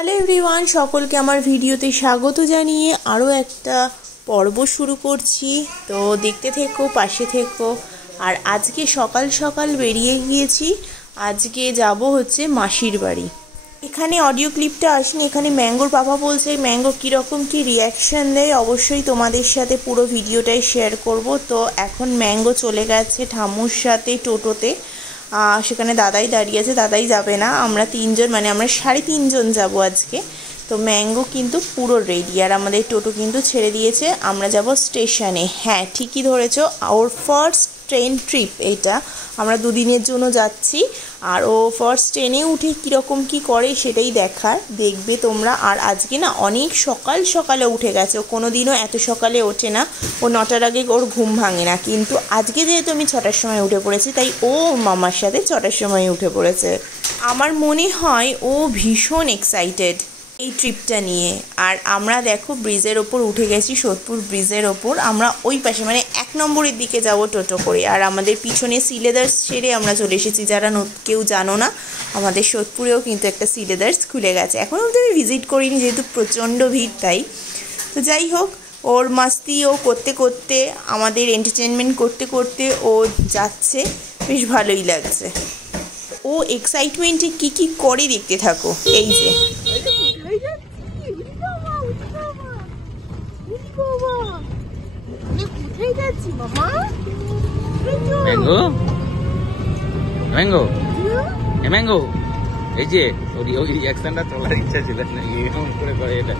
Hello everyone, সকলকে আমার ভিডিওতে স্বাগত জানিয়ে আরও একটা পর্ব শুরু করছি। তো দেখতে থেকো, পাশে থেকো। আর আজকে সকাল সকাল বেরিয়ে গিয়েছি। আজকে যাব হচ্ছে মাসির বাড়ি। এখানে অডিও ক্লিপটা আসেনি, এখানে ম্যাঙ্গোর বাবা বলছে ম্যাঙ্গো কীরকম কী রিয়াকশান দেয় অবশ্যই তোমাদের সাথে পুরো ভিডিওটাই শেয়ার করব। তো এখন ম্যাঙ্গো চলে গেছে ঠাম্মুর সাথে টোটোতে। সেখানে দাদাই দাঁড়িয়ে আছে, দাদাই যাবে না, আমরা তিনজন মানে আমরা 3.5 জন যাব আজকে। তো ম্যাঙ্গো কিন্তু পুরো রেডি, আর আমাদের টোটো কিন্তু ছেড়ে দিয়েছে, আমরা যাব স্টেশনে। হ্যাঁ ঠিকই ধরেছো, ওর ফার্স্ট ট্রেন ট্রিপ এটা, আমরা 2 দিনের জন্য যাচ্ছি। আর ও ফার্স্ট ট্রেনে উঠে কীরকম কী করে সেটাই দেখবে তোমরা। আর আজকে না অনেক সকাল সকালে উঠে গেছে, ও কোনো দিনও এত সকালে ওঠে না, ও 9টার আগে ওর ঘুম ভাঙে না। কিন্তু আজকে যেহেতু আমি 6টার সময় উঠে পড়েছি, তাই ও মামার সাথে 6টার সময় উঠে পড়েছে। আমার মনে হয় ও ভীষণ এক্সাইটেড এই ট্রিপটা নিয়ে। আর আমরা দেখো ব্রিজের ওপর উঠে গেছি, সোদপুর ব্রিজের ওপর। আমরা ওই পাশে মানে 1 নম্বরের দিকে যাব টোটো করে। আর আমাদের পিছনে সিলেদার্স ছেড়ে আমরা চলে এসেছি। যারা কেউ জানো না, আমাদের সোদপুরেও কিন্তু একটা সিলেদার্স খুলে গেছে। এখনও অবধি আমি ভিজিট করিনি যেহেতু প্রচণ্ড ভিড়, তাই। তো যাই হোক, ওর মাস্তি ও করতে করতে, আমাদের এন্টারটেনমেন্ট করতে করতে ও যাচ্ছে, বেশ ভালোই লাগছে। ও এক্সাইটমেন্টে কী কী করে দেখতে থাকো। এই যে ম্যাঙ্গো ম্যাঙ্গো ম্যাঙ্গো, এই যে ওই রিয়াকশনটা তোলার ইচ্ছা ছিল না, এরকম করে এটা।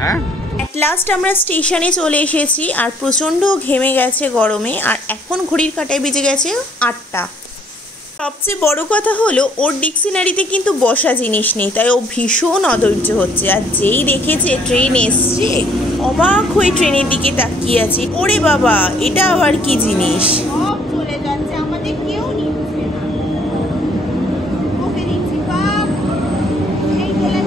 হ্যাঁ, অ্যাট লাস্ট আমরা স্টেশনে চলে এসেছি। আর প্রচণ্ড ঘেমে গেছে গরমে। আর এখন ঘড়ির কাঁটায় বেজে গেছে 8টা। সবচেয়ে বড় কথা হলো ওর ডিকশনারিতে কিন্তু বসা জিনিস নেই, তাই ও ভীষণ অধৈর্য হচ্ছে। আর যেই দেখেছে ট্রেন এসছে, অবাক হয়ে ট্রেনের দিকে তাকিয়ে আছে। ওরে বাবা, এটা আবার কি জিনিস! সব চলে যাচ্ছে, আমাদের কেউ নিচ্ছে না। ওকে দিচ্ছি বাপ, এই চলে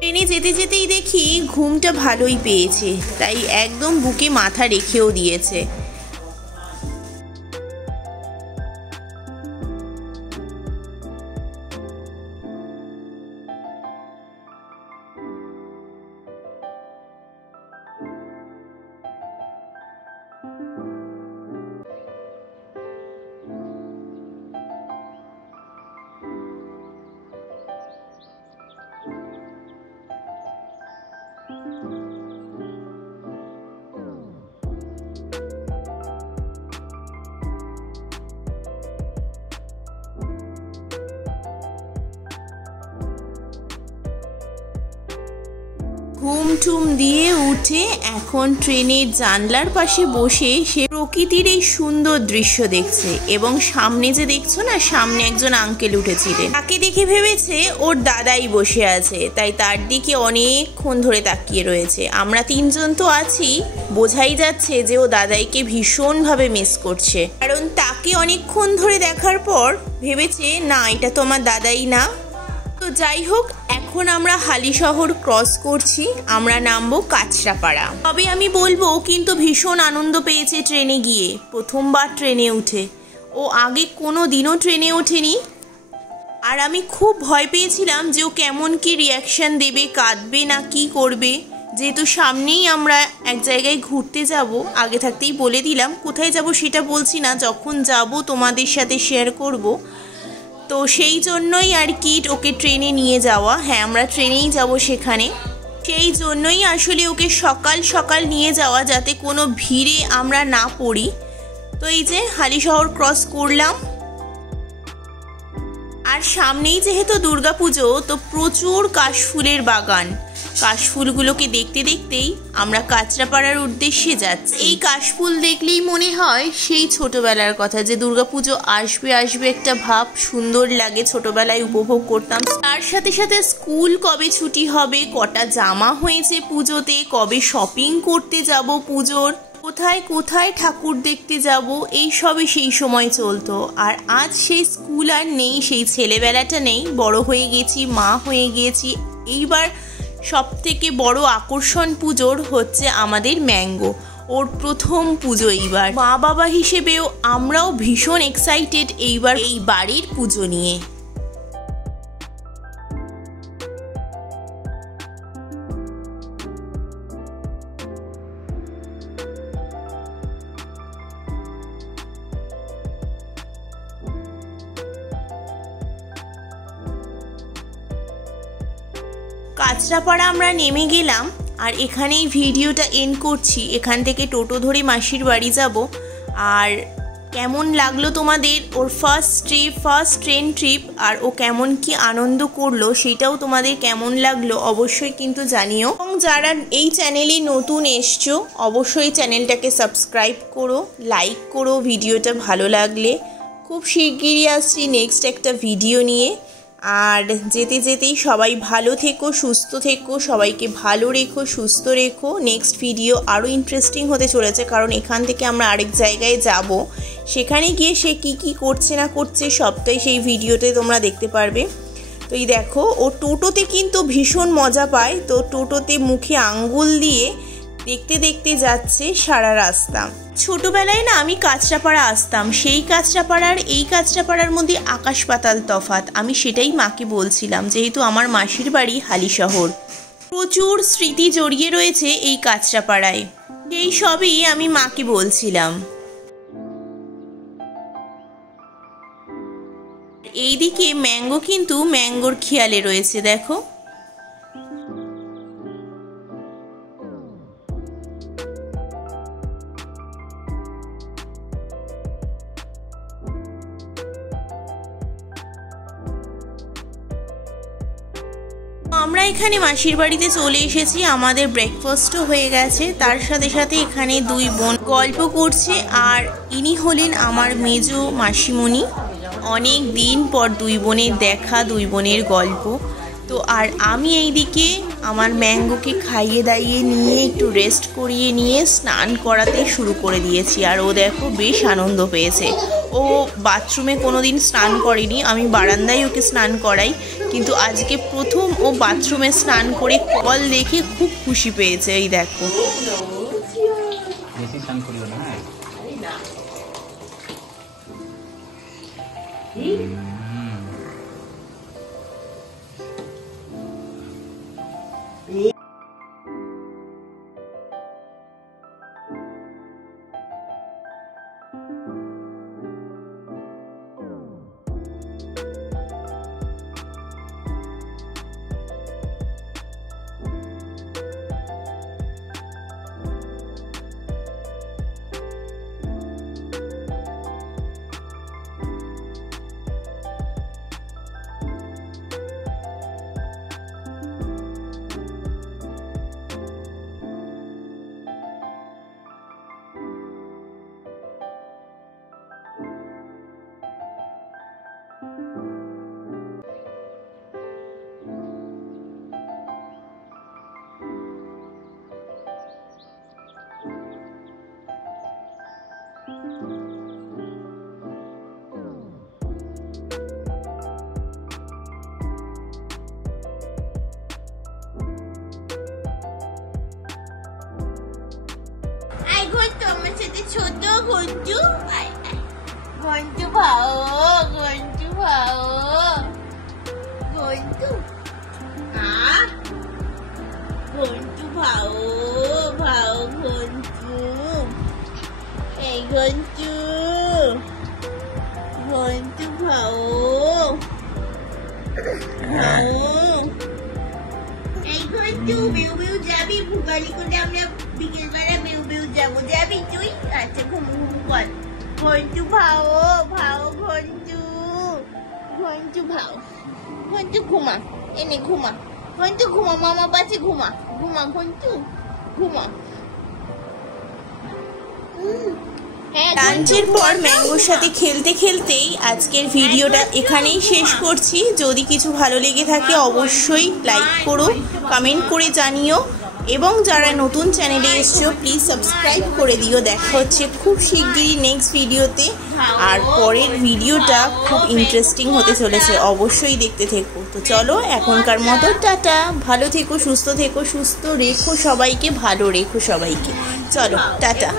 ট্রেনে যেতে যেতেই দেখি ঘুমটা ভালোই পেয়েছে, তাই একদম বুকে মাথা রেখেও দিয়েছে। ঘুম টুম দিয়ে উঠে এখন ট্রেনের জানলার পাশে বসে সে প্রকৃতির এই সুন্দর দৃশ্য দেখছে। এবং সামনে যে দেখছো না, সামনে একজন আঙ্কেল উঠেছিলেন, তাকে দেখে ভেবেছে ওর দাদাই বসে আছে, তাই তার দিকে অনেকক্ষণ ধরে তাকিয়ে রয়েছে। আমরা 3 জন তো আছি, বোঝাই যাচ্ছে যে ও দাদাইকে ভীষণভাবে মিস করছে। কারণ তাকে অনেকক্ষণ ধরে দেখার পর ভেবেছে না, এটা তো আমার দাদাই না, তো যাই হোক, এখন আমরা হালিশহর ক্রস করছি, আমরা নামবো কাঁচরাপাড়া। তবে আমি বলবো কিন্তু ভীষণ আনন্দ পেয়েছে ট্রেনে গিয়ে, প্রথমবার ট্রেনে উঠে। ও আগে কোনো দিনও ট্রেনে ওঠেনি, আর আমি খুব ভয় পেয়েছিলাম যে ও কেমন কি রিয়াকশান দেবে, কাঁদবে না কি করবে। যেহেতু সামনেই আমরা এক জায়গায় ঘুরতে যাব, আগে থাকতেই বলে দিলাম, কোথায় যাব সেটা বলছি না, যখন যাব তোমাদের সাথে শেয়ার করব। তো সেই জন্যই আর কি ওকে ট্রেনে নিয়ে যাওয়া। হ্যাঁ, আমরা ট্রেনেই যাব সেখানে, সেই জন্যই আসলে ওকে সকাল সকাল নিয়ে যাওয়া, যাতে কোনো ভিড়ে আমরা না পড়ি। তো এই যে হালিশহর ক্রস করলাম, আর সামনেই যেহেতু দুর্গাপুজো, তো প্রচুর কাশফুলের বাগান। কাশফুলগুলোকে দেখতে দেখতেই আমরা কাঁচরাপাড়ার উদ্দেশ্যে যাচ্ছি। এই কাশফুল দেখলেই মনে হয় সেই ছোটবেলার কথা, যে দুর্গাপুজো আসবে আসবে একটা ভাব, সুন্দর লাগে, ছোটবেলায় উপভোগ করতাম। তার সাথে সাথে স্কুল কবে ছুটি হবে, কটা জামা হয়েছে পুজোতে, কবে শপিং করতে যাব পুজোর, কোথায় কোথায় ঠাকুর দেখতে যাব, এই সবই সেই সময় চলতো। আর আজ সেই স্কুল আর নেই, সেই ছেলেবেলাটা নেই, বড় হয়ে গেছি, মা হয়ে গিয়েছি। এইবার সব থেকে বড় আকর্ষণ পুজোর হচ্ছে আমাদের ম্যাঙ্গো, ওর প্রথম পুজো এইবার। মা বাবা হিসেবেও আমরাও ভীষণ এক্সাইটেড এইবার এই বাড়ির পুজো নিয়ে। কাঁচরাপাড়া আমরা নেমে গেলাম, আর এখানেই ভিডিওটা এন্ড করছি। এখান থেকে টোটো ধরে মাসির বাড়ি যাব। আর কেমন লাগলো তোমাদের ওর ফার্স্ট ট্রেন ট্রিপ, আর ও কেমন কি আনন্দ করলো সেটাও তোমাদের কেমন লাগলো অবশ্যই কিন্তু জানিও। এবং যারা এই চ্যানেলে নতুন এসছো, অবশ্যই চ্যানেলটাকে সাবস্ক্রাইব করো, লাইক করো ভিডিওটা ভালো লাগলে। খুব শিগগিরই আসছি নেক্সট একটা ভিডিও নিয়ে। আর যেতে যেতেই সবাই ভালো থেকো, সুস্থ থেকো, সবাইকে ভালো রেখো, সুস্থ রেখো। নেক্সট ভিডিও আরও ইন্টারেস্টিং হতে চলেছে, কারণ এখান থেকে আমরা আরেক জায়গায় যাব, সেখানে গিয়ে সে কি কি করছে না করছে সবটাই সেই ভিডিওতে তোমরা দেখতে পারবে। তো এই দেখো, ও টোটোতে কিন্তু ভীষণ মজা পায়, তো টোটোতে মুখে আঙ্গুল দিয়ে দেখতে দেখতে যাচ্ছে সারা রাস্তা। ছোটবেলায় না আমি কাঁচরাপাড়া আসতাম, সেই কাঁচরাপাড়ার এই কাঁচরাপাড়ার মধ্যে আকাশ পাতাল তফাৎ। আমি সেটাই মাকে বলছিলাম, যেহেতু আমার মাসির বাড়ি হালিশহর, প্রচুর স্মৃতি জড়িয়ে রয়েছে এই কাঁচরাপাড়ায়, সেই সবই আমি মাকে বলছিলাম। এইদিকে ম্যাঙ্গো কিন্তু ম্যাঙ্গোর খেয়ালে রয়েছে, দেখো। আমরা এখানে মাসির বাড়িতে চলে এসেছি, আমাদের ব্রেকফাস্টও হয়ে গেছে। তার সাথে সাথে এখানে দুই বোন গল্প করছে, আর ইনি হলেন আমার মেজো মাসিমণি। অনেক দিন পর দুই বোনের দেখা, দুই বোনের গল্প। তো আর আমি এইদিকে আমার ম্যাঙ্গোকে খাইয়ে দাইয়ে নিয়ে একটু রেস্ট করিয়ে নিয়ে স্নান করাতে শুরু করে দিয়েছি। আর ও দেখো বেশ আনন্দ পেয়েছে। ও বাথরুমে কোনো দিন স্নান করেনি, আমি বারান্দায় ওকে স্নান করাই, কিন্তু আজকে প্রথম ও বাথরুমে স্নান করে কল দেখে খুব খুশি পেয়েছে। এই দেখো, বেশি স্নান করিও না। এখন তোমার সাথে ছোট ঘন্টু ঘন্টু ভাও ঘন্টু ভাও ঘন্টু ঘন্টু ভাও ভাও ঘন্টু এই ঘন্টু ঘন্টু ভাও ভাও এই ঘন্টু বেউ বেউ যাবি ভুগালি করে আমরা বিকেলবেলা বেউ বেউ যাবো যাবি তুই আচ্ছা ঘুমু ঘুমু কর ঘন্টু ভাও ভাও ঘন্টু ঘন্টু ভাও ঘন্টু ঘুমা এনে ঘুমা ঘন্টু ঘুমা মামা পাশে ঘুমা ঘুমা ঘন্টু ঘুমা লাঞ্চের পর ম্যাঙ্গোর সাথে খেলতে খেলতেই আজকের ভিডিওটা এখানেই শেষ করছি। যদি কিছু ভালো লেগে থাকে অবশ্যই লাইক করো, কমেন্ট করে জানিও এবং যারা নতুন চ্যানেলে এসছো প্লিজ সাবস্ক্রাইব করে দিও। দেখা হচ্ছে খুব শিগগিরই নেক্সট ভিডিওতে। আর পরের ভিডিওটা খুব ইন্টারেস্টিং হতে চলেছে, অবশ্যই দেখতে থেকো। তো চলো এখনকার মতো টাটা, ভালো থেকো, সুস্থ থেকো, সুস্থ রেখো সবাইকে, ভালো রেখো সবাইকে। চলো টাটা।